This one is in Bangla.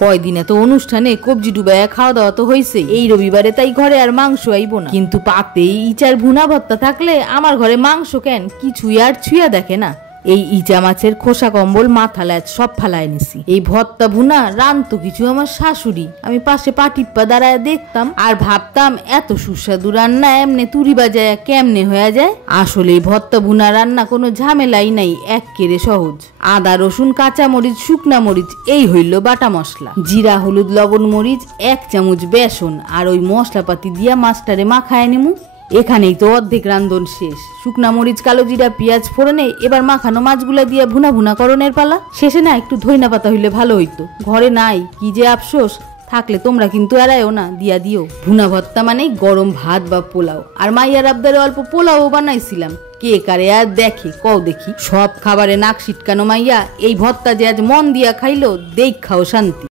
কয়দিনে তো অনুষ্ঠানে কবজি ডুবাইয়া খাওয়া দাওয়া তো হয়েছে, এই রবিবারে তাই ঘরে আর মাংস আইব না। কিন্তু পাতেই ইচার ভুনা ভর্তা থাকলে আমার ঘরে মাংস কেন কিছুই আর ছুঁয়া দেখে না। এই ইচা মাছের খোসা কম্বল মাথা ল্যাচ সব ফালায় নিছি। এই ভর্তা ভুনা রানতো কিছু আমার শাশুড়ি, আমি পাশে পাটিপ্পা দাঁড়ায় দেখতাম আর ভাবতাম এত সুস্বাদু রান্না এমনি তুরি বাজায় কেমনে হয়ে যায়। আসলে এই ভর্তা ভুনা রান্না কোনো ঝামেলাই নাই, এক্কেরে সহজ। আদা রসুন কাঁচা মরিচ শুকনা মরিচ এই হইল বাটা মশলা, জিরা হলুদ লবণ মরিচ 1 চামচ বেসন আর ওই মশলাপাতি দিয়া মাছটারে মাখায় নেমু। এখানেই তো অর্ধেক রান্ধন শেষ। শুকনা মরিচ কালো জিরা পেঁয়াজ ফোড়নে এবার মাখানো মাছগুলা দিয়া ভুনা ভুনা করণের পালা। শেষে না একটু ধইনা পাতা হইলে ভালো হইতো, ঘরে নাই, কি যে আফসোস। থাকলে তোমরা কিন্তু এড়াইও না, দিয়া দিও। ভুনা ভর্তা মানে গরম ভাত বা পোলাও, আর মাইয়ার আবদারে অল্প পোলাও বানাইছিলাম। কে কারে আর দেখে কও দেখি। সব খাবারে নাক সিটকানো মাইয়া এই ভর্তা যে আজ মন দিয়া খাইলো, দেখ খাও শান্তি।